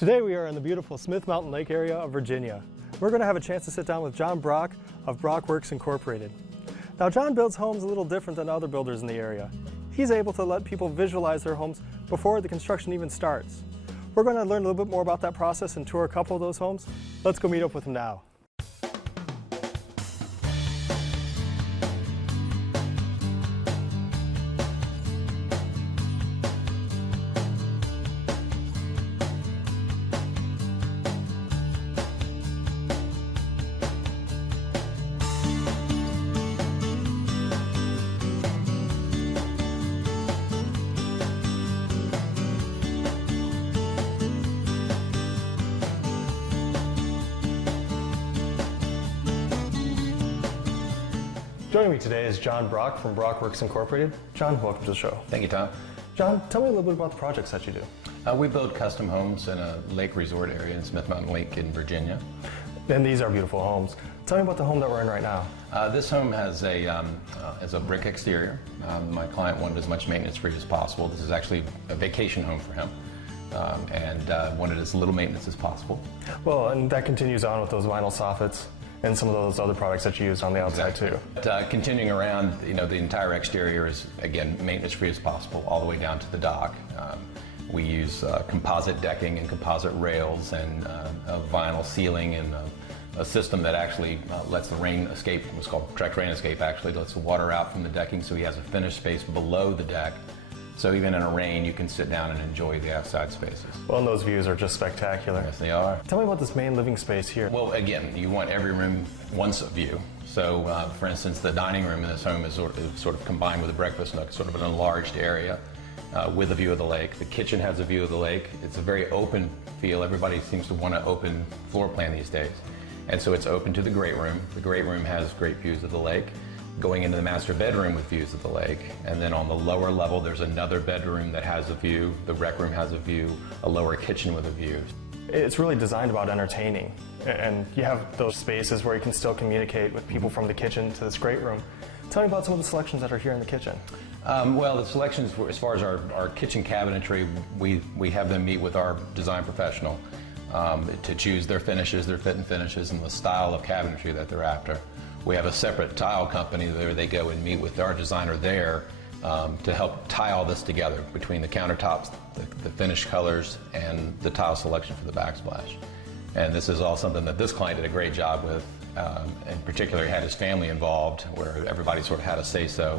Today we are in the beautiful Smith Mountain Lake area of Virginia. We're going to have a chance to sit down with John Brock of BrockWorks Inc. Now John builds homes a little different than other builders in the area. He's able to let people visualize their homes before the construction even starts. We're going to learn a little bit more about that process and tour a couple of those homes. Let's go meet up with him now. Joining me today is John Brock from BrockWorks Inc. John, welcome to the show. Thank you, Tom. John, tell me a little bit about the projects that you do. We build custom homes in a lake resort area in Smith Mountain Lake in Virginia. And these are beautiful homes. Tell me about the home that we're in right now. This home has a brick exterior. My client wanted as much maintenance-free as possible. This is actually a vacation home for him. And wanted as little maintenance as possible. Well, and that continues on with those vinyl soffits and some of those other products that you use on the outside too. But, continuing around, the entire exterior is, again, maintenance-free as possible, all the way down to the dock. We use composite decking and composite rails and a vinyl ceiling and a system that actually lets the rain escape. What's called direct rain escape, actually lets the water out from the decking, so he has a finished space below the deck. So even in a rain, you can sit down and enjoy the outside spaces. Well, and those views are just spectacular. Yes, they are. Tell me about this main living space here. Well, again, you want every room wants a view. So, for instance, the dining room in this home is sort of combined with a breakfast nook, sort of an enlarged area with a view of the lake. The kitchen has a view of the lake. It's a very open feel. Everybody seems to want an open floor plan these days. And so it's open to the great room. The great room has great views of the lake. Going into the master bedroom with views of the lake, and then on the lower level there's another bedroom that has a view, the rec room has a view, a lower kitchen with a view. It's really designed about entertaining, and you have those spaces where you can still communicate with people from the kitchen to this great room. Tell me about some of the selections that are here in the kitchen. Well, the selections, as far as our kitchen cabinetry, we have them meet with our design professional to choose their finishes, their fit and finishes, and the style of cabinetry that they're after. We have a separate tile company where they go and meet with our designer there to help tie all this together between the countertops, the finished colors, and the tile selection for the backsplash. And this is all something that this client did a great job with. In particular, he had his family involved, where everybody sort of had a say-so.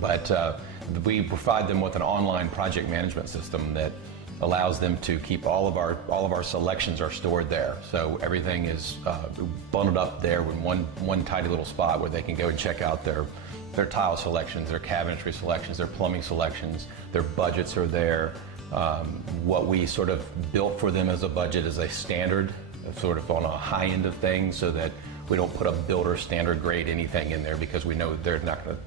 But we provide them with an online project management system that allows them to keep all of our selections are stored there. So everything is bundled up there in one tidy little spot where they can go and check out their tile selections, their cabinetry selections, their plumbing selections, their budgets are there. What we sort of built for them as a budget is a standard, sort of on a high end of things, so that we don't put a builder standard grade anything in there, because we know they're going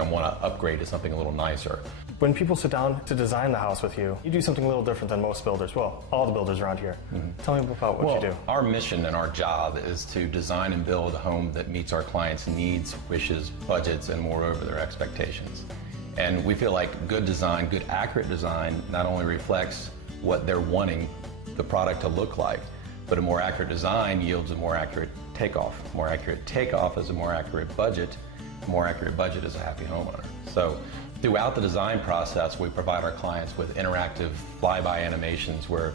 to want to upgrade to something a little nicer. When people sit down to design the house with you, you do something a little different than most builders. Well, all the builders around here. Tell me about what you do. Our mission and our job is to design and build a home that meets our clients' needs, wishes, budgets, and moreover, their expectations. And we feel like good design, good accurate design, not only reflects what they're wanting the product to look like, but a more accurate design yields a more accurate takeoff. More accurate takeoff is a more accurate budget. A more accurate budget is a happy homeowner. So throughout the design process, we provide our clients with interactive flyby animations where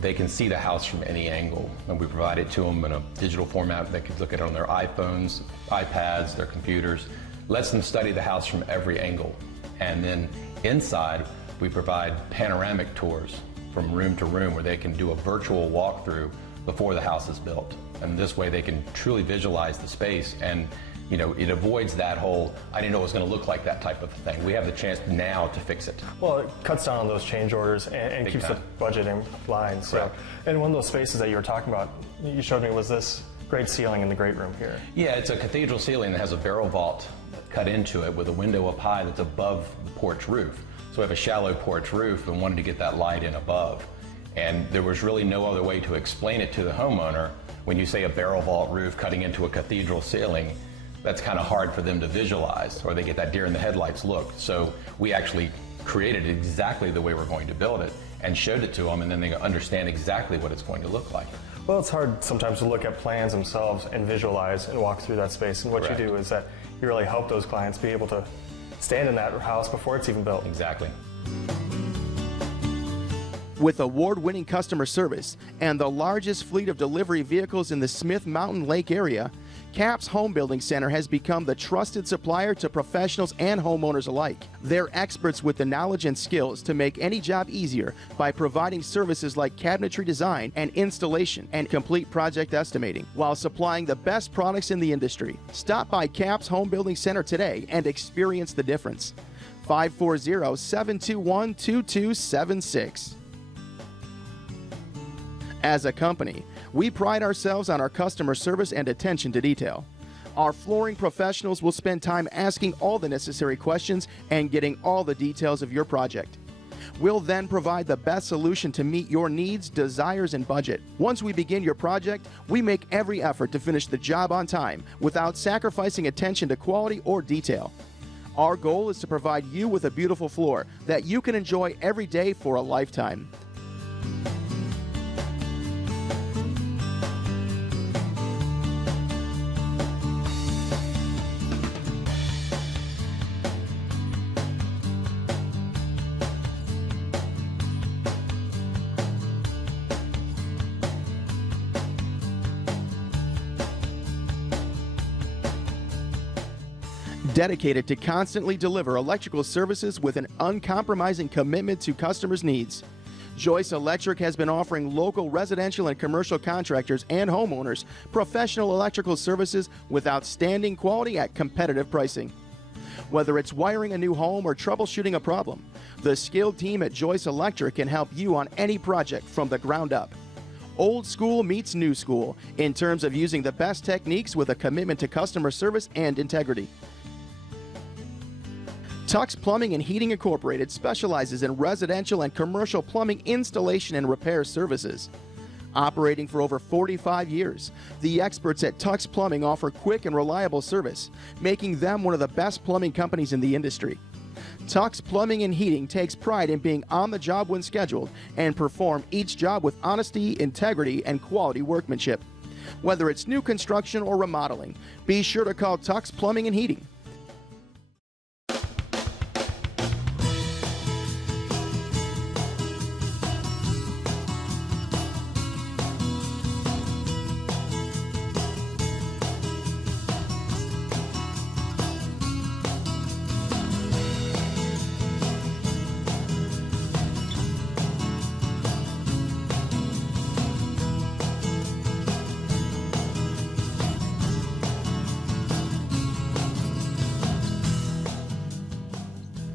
they can see the house from any angle. And we provide it to them in a digital format. They can look at it on their iPhones, iPads, their computers. Lets them study the house from every angle. And then inside, we provide panoramic tours from room to room where they can do a virtual walkthrough before the house is built. And this way they can truly visualize the space, and it avoids that whole, I didn't know it was going to look like that type of thing. We have the chance now to fix it. Well, it cuts down on those change orders and keeps the budget in line. So, right. And one of those spaces that you were talking about, you showed me, was this great ceiling in the great room here. Yeah, it's a cathedral ceiling that has a barrel vault cut into it with a window up high that's above the porch roof. So we have a shallow porch roof and wanted to get that light in above. And there was really no other way to explain it to the homeowner. When you say a barrel vault roof cutting into a cathedral ceiling, that's kind of hard for them to visualize, or they get that deer in the headlights look. So we actually created it exactly the way we're going to build it and showed it to them, and then they understand exactly what it's going to look like. Well, it's hard sometimes to look at plans themselves and visualize and walk through that space. And what Correct. you do is that you really help those clients be able to stand in that house before it's even built. Exactly. With award-winning customer service and the largest fleet of delivery vehicles in the Smith Mountain Lake area, CAP's Home Building Center has become the trusted supplier to professionals and homeowners alike. They're experts with the knowledge and skills to make any job easier by providing services like cabinetry design and installation and complete project estimating, while supplying the best products in the industry. Stop by CAP's Home Building Center today and experience the difference. 540-721-2276. As a company, we pride ourselves on our customer service and attention to detail. Our flooring professionals will spend time asking all the necessary questions and getting all the details of your project. We'll then provide the best solution to meet your needs, desires, and budget. Once we begin your project, we make every effort to finish the job on time without sacrificing attention to quality or detail. Our goal is to provide you with a beautiful floor that you can enjoy every day for a lifetime. Dedicated to constantly deliver electrical services with an uncompromising commitment to customers' needs, Joyce Electric has been offering local residential and commercial contractors and homeowners professional electrical services with outstanding quality at competitive pricing. Whether it's wiring a new home or troubleshooting a problem, the skilled team at Joyce Electric can help you on any project from the ground up. Old school meets new school in terms of using the best techniques with a commitment to customer service and integrity. Tux Plumbing and Heating Incorporated specializes in residential and commercial plumbing installation and repair services. Operating for over 45 years, the experts at Tux Plumbing offer quick and reliable service, making them one of the best plumbing companies in the industry. Tux Plumbing and Heating takes pride in being on the job when scheduled and perform each job with honesty, integrity, and quality workmanship. Whether it's new construction or remodeling, be sure to call Tux Plumbing and Heating.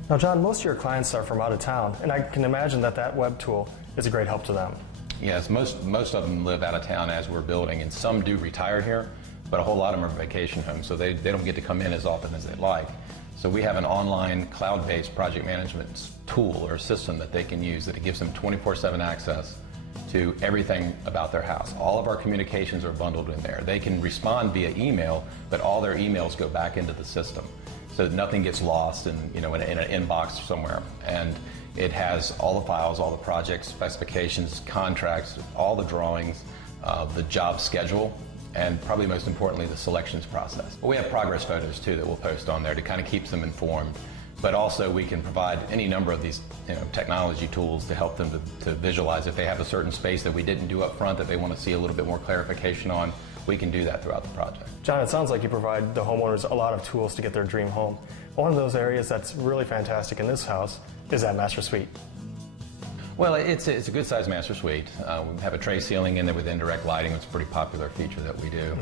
Now, John, most of your clients are from out of town, and I can imagine that that web tool is a great help to them. Yes, most of them live out of town as we're building, and some do retire here, but a whole lot of them are vacation homes, so they don't get to come in as often as they'd like. So we have an online cloud-based project management tool or system that they can use that gives them 24/7 access to everything about their house. All of our communications are bundled in there. They can respond via email, but all their emails go back into the system, so that nothing gets lost in an inbox somewhere. And it has all the files, all the project specifications, contracts, all the drawings, the job schedule, and probably most importantly, the selections process. But we have progress photos too that we'll post on there to kind of keep them informed. But also we can provide any number of these technology tools to help them to visualize. If they have a certain space that we didn't do up front that they want to see a little bit more clarification on, we can do that throughout the project. John, it sounds like you provide the homeowners a lot of tools to get their dream home. One of those areas that's really fantastic in this house is that master suite. Well, it's a good sized master suite. We have a tray ceiling in there with indirect lighting. It's a pretty popular feature that we do.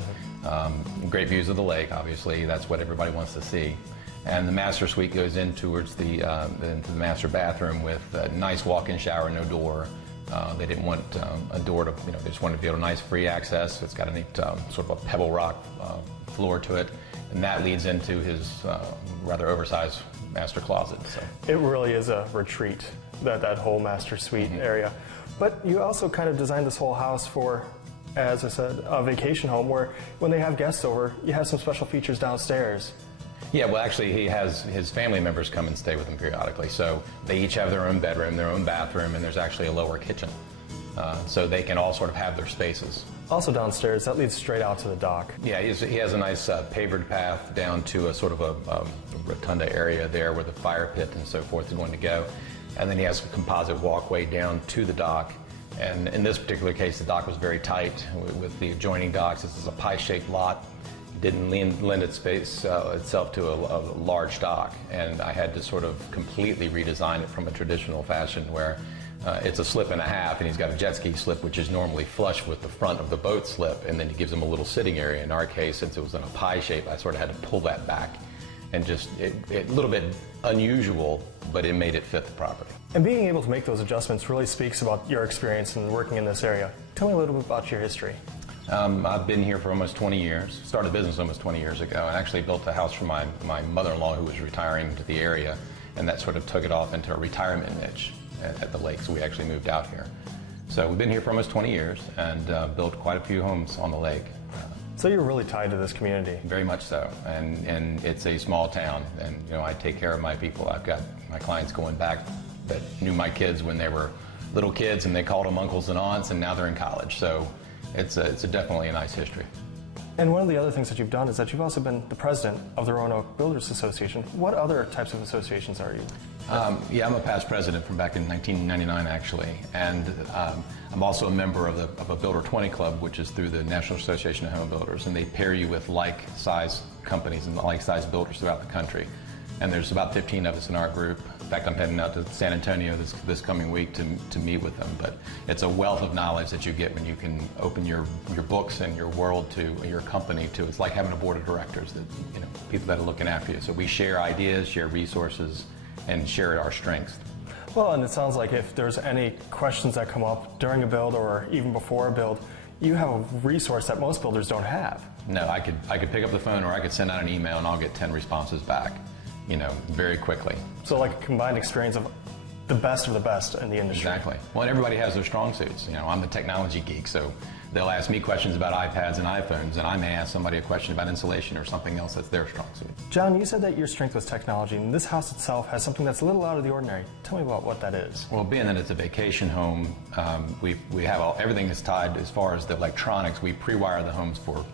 Great views of the lake, obviously. That's what everybody wants to see. And the master suite goes in towards into the master bathroom with a nice walk-in shower, no door. They didn't want a door to, they just wanted to be able to nice free access. It's got a neat sort of a pebble rock floor to it, and that leads into his rather oversized master closet. So it really is a retreat, that whole master suite area. But you also kind of designed this whole house for, as I said, a vacation home where when they have guests over, you have some special features downstairs. Yeah, well, actually, he has his family members come and stay with him periodically. So they each have their own bedroom, their own bathroom, and there's actually a lower kitchen. So they can all sort of have their spaces. Also downstairs, that leads straight out to the dock. Yeah, he has a nice pavered path down to a sort of a rotunda area there where the fire pit and so forth is going to go. And then he has a composite walkway down to the dock. And in this particular case, the dock was very tight with the adjoining docks. This is a pie-shaped lot. Didn't lend itself to a large dock, and I had to sort of completely redesign it from a traditional fashion where it's a slip and a half, and he's got a jet ski slip which is normally flush with the front of the boat slip, and then he gives him a little sitting area. In our case, since it was in a pie shape, I sort of had to pull that back, and just a little bit unusual, but it made it fit the property. And being able to make those adjustments really speaks about your experience in working in this area. Tell me a little bit about your history. I've been here for almost 20 years, started a business almost 20 years ago, and actually built a house for my mother-in-law who was retiring to the area, and that sort of took it off into a retirement niche at the lake, so we actually moved out here. So we've been here for almost 20 years and built quite a few homes on the lake. So you're really tied to this community. Very much so, and it's a small town, and you know, I take care of my people. I've got my clients going back that knew my kids when they were little kids, and they called them uncles and aunts, and now they're in college. So it's definitely a nice history. And one of the other things that you've done is that you've also been the president of the Roanoke Builders Association. What other types of associations are you? Yeah, I'm a past president from back in 1999, actually, and I'm also a member of a Builder 20 Club, which is through the National Association of Home Builders, and they pair you with like-sized companies and like-sized builders throughout the country. And there's about 15 of us in our group. In fact, I'm heading out to San Antonio this coming week to meet with them. But it's a wealth of knowledge that you get when you can open your books and your world to your company to. It's like having a board of directors that, you know, people that are looking after you. So we share ideas, share resources, and share our strengths. Well, and it sounds like if there's any questions that come up during a build or even before a build, you have a resource that most builders don't have. No, I could pick up the phone, or I could send out an email and I'll get 10 responses back, you know, very quickly. So like a combined experience of the best in the industry. Exactly. Well, and everybody has their strong suits. You know, I'm the technology geek, so they'll ask me questions about iPads and iPhones, and I may ask somebody a question about insulation or something else that's their strong suit. John, you said that your strength was technology, and this house itself has something that's a little out of the ordinary. Tell me about what that is. Well, being that it's a vacation home, we have everything is tied as far as the electronics. We pre-wire the homes for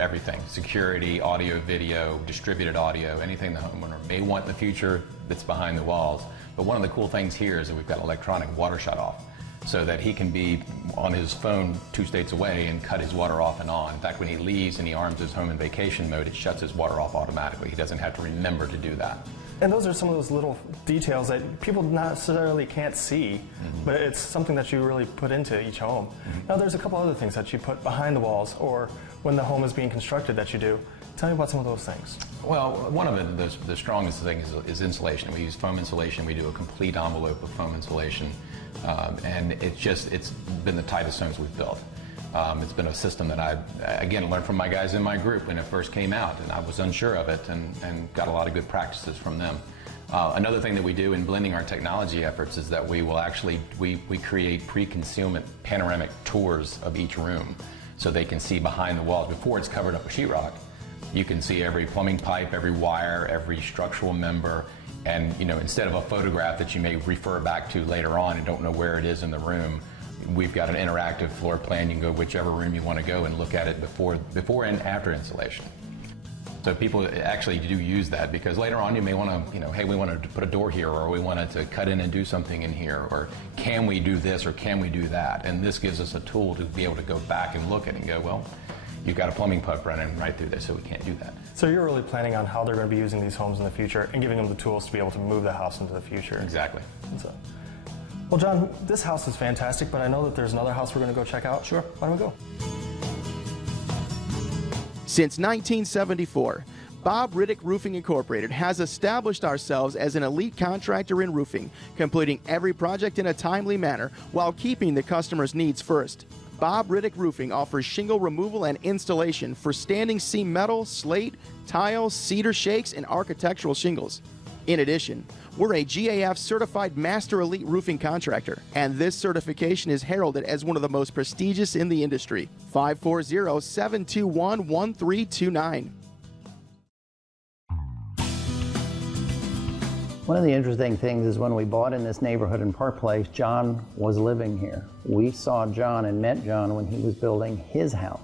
everything: security, audio, video, distributed audio, anything the homeowner may want in the future that's behind the walls. But one of the cool things here is that we've got electronic water shut off, so that he can be on his phone 2 states away and cut his water off and on. In fact, when he leaves and he arms his home in vacation mode, it shuts his water off automatically. He doesn't have to remember to do that. And those are some of those little details that people not necessarily can't see, but it's something that you really put into each home. Now, there's a couple other things that you put behind the walls or when the home is being constructed that you do. Tell me about some of those things. Well, one of the strongest things is insulation. We use foam insulation. We do a complete envelope of foam insulation, and it's been the tightest homes we've built. It's been a system that I, again, learned from my guys in my group when it first came out, and I was unsure of it and got a lot of good practices from them. Another thing that we do in blending our technology efforts is that we will actually, we create pre-concealment panoramic tours of each room so they can see behind the walls. Before it's covered up with sheetrock, you can see every plumbing pipe, every wire, every structural member, and you know, instead of a photograph that you may refer back to later on and don't know where it is in the room, we've got an interactive floor plan. You can go whichever room you want to go and look at it before and after installation. So people actually do use that because later on you may want to, you know, hey, we wanted to put a door here, or we wanted to cut in and do something in here, or can we do this or can we do that? And this gives us a tool to be able to go back and look at it and go, well, you've got a plumbing pipe running right through this, so we can't do that. So you're really planning on how they're going to be using these homes in the future and giving them the tools to be able to move the house into the future. Exactly. So, well, John, this house is fantastic, but I know that there's another house we're going to go check out. Sure. Why don't we go? Since 1974, Bob Riddick Roofing Incorporated has established ourselves as an elite contractor in roofing, completing every project in a timely manner while keeping the customer's needs first. Bob Riddick Roofing offers shingle removal and installation for standing seam metal, slate, tile, cedar shakes, and architectural shingles. In addition, we're a GAF certified Master Elite Roofing Contractor, and this certification is heralded as one of the most prestigious in the industry. 540-721-1329. One of the interesting things is when we bought in this neighborhood in Park Place, John was living here. We saw John and met John when he was building his house.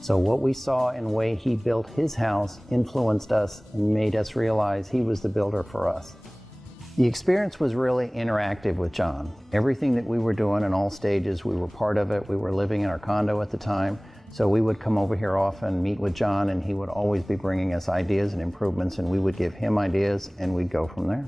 So what we saw in the way he built his house influenced us and made us realize he was the builder for us. The experience was really interactive with John. Everything that we were doing in all stages, we were part of it. We were living in our condo at the time. So we would come over here often, meet with John, and he would always be bringing us ideas and improvements, and we would give him ideas, and we'd go from there.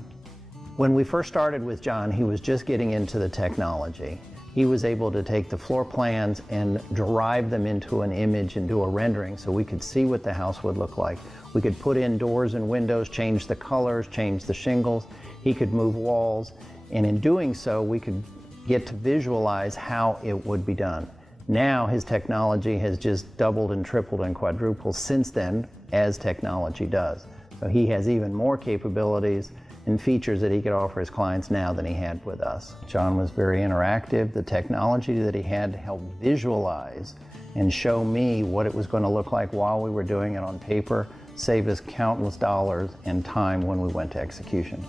When we first started with John, he was just getting into the technology. He was able to take the floor plans and drive them into an image and do a rendering so we could see what the house would look like. We could put in doors and windows, change the colors, change the shingles. He could move walls, and in doing so, we could get to visualize how it would be done. Now his technology has just doubled and tripled and quadrupled since then, as technology does. So he has even more capabilities and features that he could offer his clients now than he had with us. John was very interactive. The technology that he had to help visualize and show me what it was going to look like while we were doing it on paper saved us countless dollars and time when we went to execution.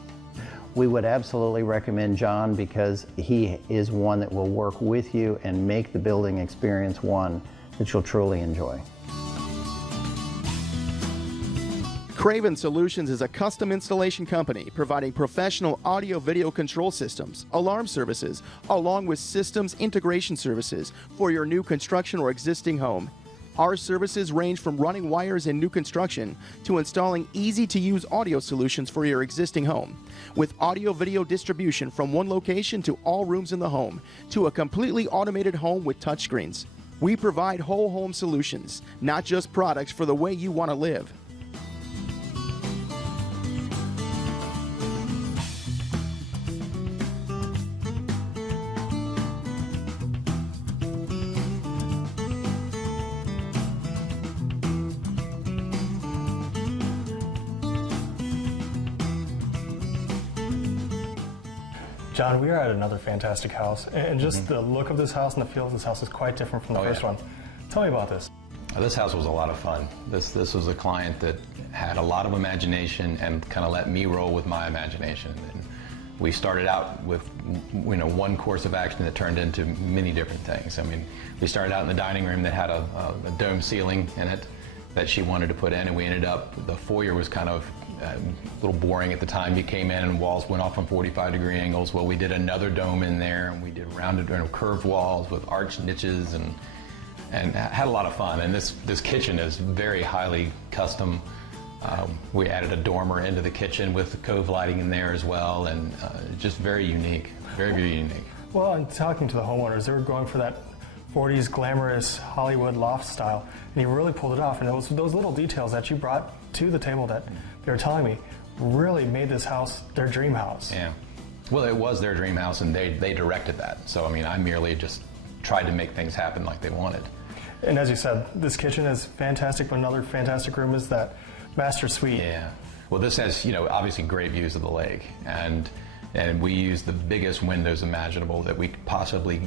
We would absolutely recommend John because he is one that will work with you and make the building experience one that you'll truly enjoy. Craven Solutions is a custom installation company providing professional audio-video control systems, alarm services, along with systems integration services for your new construction or existing home. Our services range from running wires in new construction to installing easy-to-use audio solutions for your existing home, with audio-video distribution from one location to all rooms in the home, to a completely automated home with touchscreens. We provide whole home solutions, not just products for the way you want to live. John, we are at another fantastic house, and just the look of this house and the feel of this house is quite different from the first one. Tell me about this. This house was a lot of fun. This was a client that had a lot of imagination and kind of let me roll with my imagination. And we started out with one course of action that turned into many different things. I mean, we started out in the dining room that had a dome ceiling in it that she wanted to put in, and we ended up, the foyer was kind of a little boring at the time. You came in and walls went off on 45-degree angles. Well, we did another dome in there, and we did rounded, curved walls with arched niches, and had a lot of fun. And this kitchen is very highly custom. We added a dormer into the kitchen with the cove lighting in there as well, and just very unique, very, very unique. Well, in talking to the homeowners, they were going for that 40s glamorous Hollywood loft style, and you really pulled it off. And it was those little details that you brought to the table that they were telling me really made this house their dream house. Yeah. Well, it was their dream house, and they directed that. So, I mean, I merely just tried to make things happen like they wanted. And as you said, this kitchen is fantastic, but another fantastic room is that master suite. Yeah. Well, this has, obviously great views of the lake, and we use the biggest windows imaginable that we could possibly,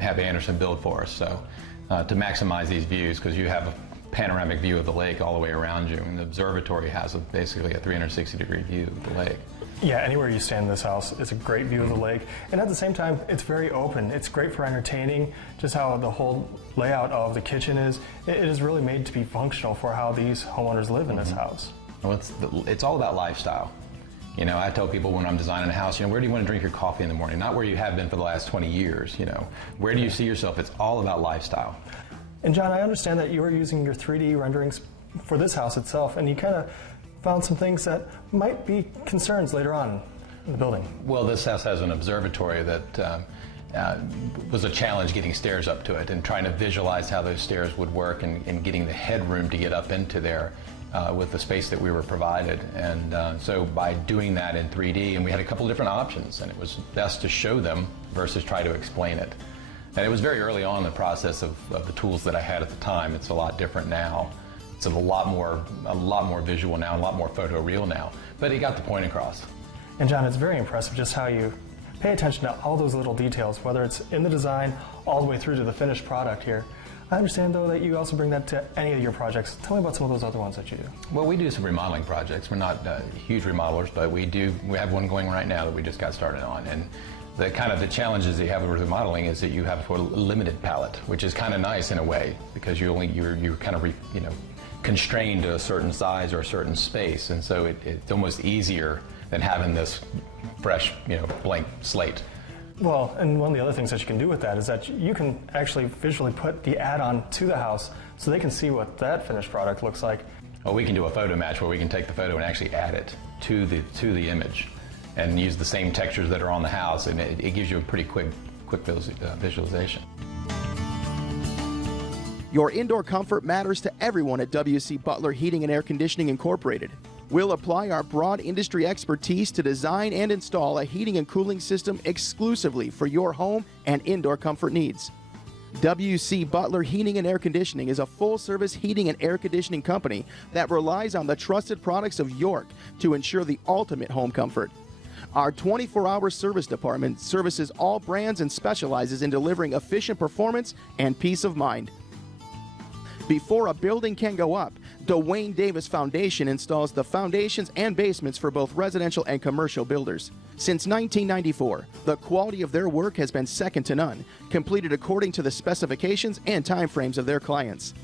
have Anderson build for us. So, to maximize these views, because you have a panoramic view of the lake all the way around you, and the observatory has basically a 360-degree view of the lake. Yeah, anywhere you stand in this house, it's a great view of the lake, and at the same time, it's very open. It's great for entertaining, just how the whole layout of the kitchen is. It is really made to be functional for how these homeowners live in this house. Well, it's all about lifestyle. I tell people when I'm designing a house, where do you want to drink your coffee in the morning? Not where you have been for the last 20 years, Where do you see yourself? It's all about lifestyle. And John, I understand that you are using your 3D renderings for this house itself, and you kind of found some things that might be concerns later on in the building. Well, this house has an observatory that was a challenge getting stairs up to it, and trying to visualize how those stairs would work, and getting the headroom to get up into there with the space that we were provided. And so by doing that in 3D, and we had a couple of different options, and it was best to show them versus try to explain it. And it was very early on in the process of the tools that I had at the time. It's a lot different now. It's a lot more visual now, a lot more photoreal now. But it got the point across. And John, it's very impressive just how you pay attention to all those little details, whether it's in the design all the way through to the finished product here. I understand, though, that you also bring that to any of your projects. Tell me about some of those other ones that you do. Well, we do some remodeling projects. We're not huge remodelers, but we have one going right now that we just got started on. And the challenges that you have with remodeling is that you have a limited palette, which is kind of nice in a way, because you're kind of constrained to a certain size or a certain space, and so it's almost easier than having this fresh, blank slate. Well, and one of the other things that you can do with that is that you can actually visually put the add-on to the house so they can see what that finished product looks like. Well, we can do a photo match where we can take the photo and actually add it to the image and use the same textures that are on the house, and it gives you a pretty quick visualization. Your indoor comfort matters to everyone at W.C. Butler Heating and Air Conditioning Incorporated. We'll apply our broad industry expertise to design and install a heating and cooling system exclusively for your home and indoor comfort needs. W.C. Butler Heating and Air Conditioning is a full-service heating and air conditioning company that relies on the trusted products of York to ensure the ultimate home comfort. Our 24-hour service department services all brands and specializes in delivering efficient performance and peace of mind. Before a building can go up, Dwayne Davis Foundation installs the foundations and basements for both residential and commercial builders. Since 1994, the quality of their work has been second to none, completed according to the specifications and timeframes of their clients.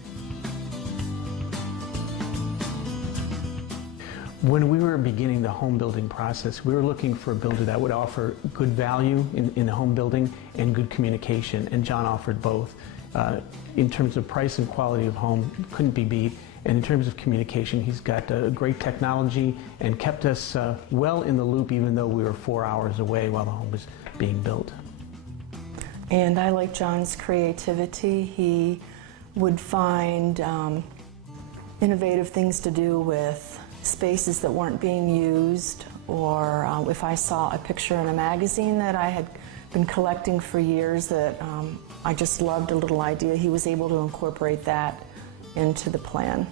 When we were beginning the home building process, we were looking for a builder that would offer good value in the home building and good communication, and John offered both. In terms of price and quality of home, couldn't be beat. And in terms of communication, he's got great technology and kept us well in the loop, even though we were 4 hours away while the home was being built. And I like John's creativity. He would find innovative things to do with spaces that weren't being used, or if I saw a picture in a magazine that I had been collecting for years that I just loved a little idea, he was able to incorporate that into the plan.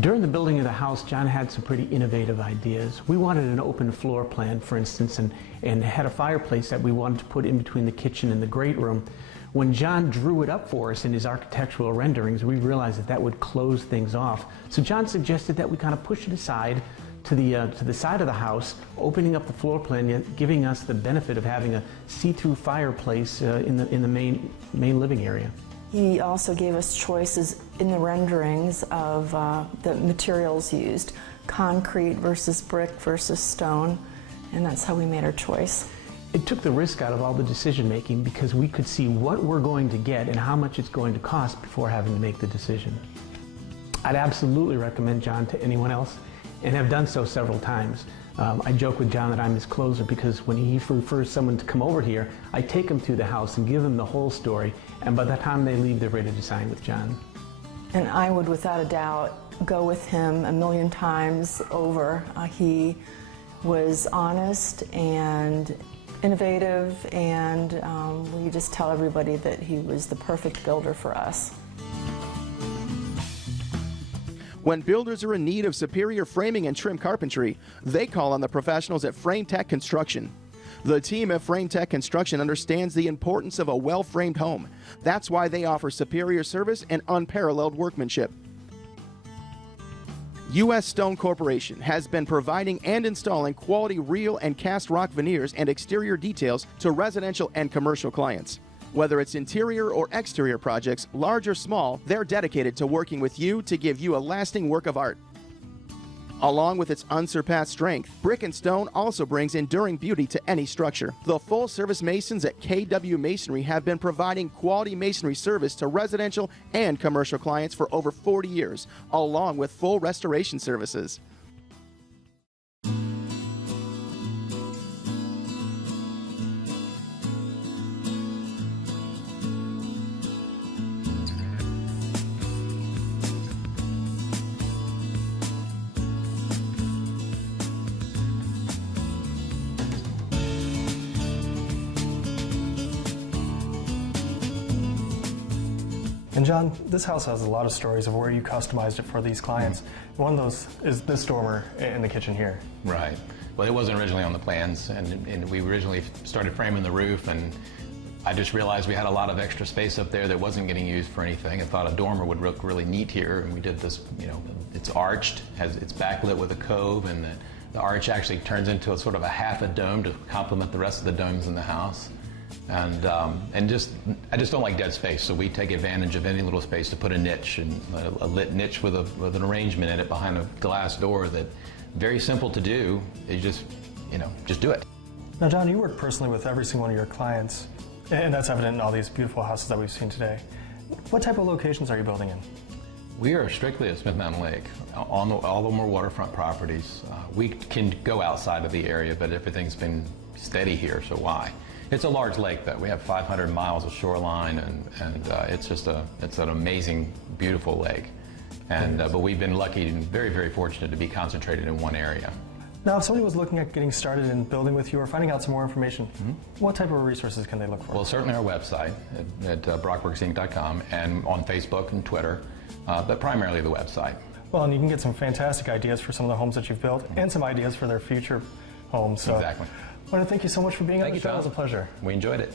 During the building of the house, John had some pretty innovative ideas. We wanted an open floor plan, for instance, and had a fireplace that we wanted to put in between the kitchen and the great room. When John drew it up for us in his architectural renderings, we realized that that would close things off. So John suggested that we kind of push it aside to the side of the house, opening up the floor plan, yet giving us the benefit of having a see-through fireplace in the main living area. He also gave us choices in the renderings of the materials used, concrete versus brick versus stone, and that's how we made our choice. It took the risk out of all the decision making because we could see what we're going to get and how much it's going to cost before having to make the decision. I'd absolutely recommend John to anyone else, and have done so several times. I joke with John that I'm his closer because when he refers someone to come over here, I take them to the house and give them the whole story, and by the time they leave, they're ready to sign with John. And I would, without a doubt, go with him a million times over. He was honest and innovative, and we just tell everybody that he was the perfect builder for us. When builders are in need of superior framing and trim carpentry, they call on the professionals at Frame Tech Construction. The team at Frame Tech Construction understands the importance of a well-framed home. That's why they offer superior service and unparalleled workmanship. U.S. Stone Corporation has been providing and installing quality real and cast rock veneers and exterior details to residential and commercial clients. Whether it's interior or exterior projects, large or small, they're dedicated to working with you to give you a lasting work of art. Along with its unsurpassed strength, brick and stone also brings enduring beauty to any structure. The full-service masons at KW Masonry have been providing quality masonry service to residential and commercial clients for over 40 years, along with full restoration services. And John, this house has a lot of stories of where you customized it for these clients. One of those is this dormer in the kitchen here. Right. Well, it wasn't originally on the plans, and we originally started framing the roof, and I just realized we had a lot of extra space up there that wasn't getting used for anything. I thought a dormer would look really neat here, and we did this, it's arched, it's backlit with a cove, and the arch actually turns into a sort of a half a dome to complement the rest of the domes in the house. And I just don't like dead space, so we take advantage of any little space to put a niche, and a lit niche with an arrangement in it behind a glass door that very simple to do. You just do it. Now, John, you work personally with every single one of your clients, and that's evident in all these beautiful houses that we've seen today. What type of locations are you building in? We are strictly at Smith Mountain Lake. On all the more waterfront properties. We can go outside of the area, but everything's been steady here, so why? It's a large lake, though. We have 500 miles of shoreline, and it's an amazing, beautiful lake. And but we've been lucky and very, very fortunate to be concentrated in one area. Now, if somebody was looking at getting started in building with you or finding out some more information, what type of resources can they look for? Well, certainly our website at BrockWorksInc.com, and on Facebook and Twitter, but primarily the website. Well, and you can get some fantastic ideas for some of the homes that you've built and some ideas for their future homes. So Exactly. I want to thank you so much for being on the show. Tom. It was a pleasure. We enjoyed it.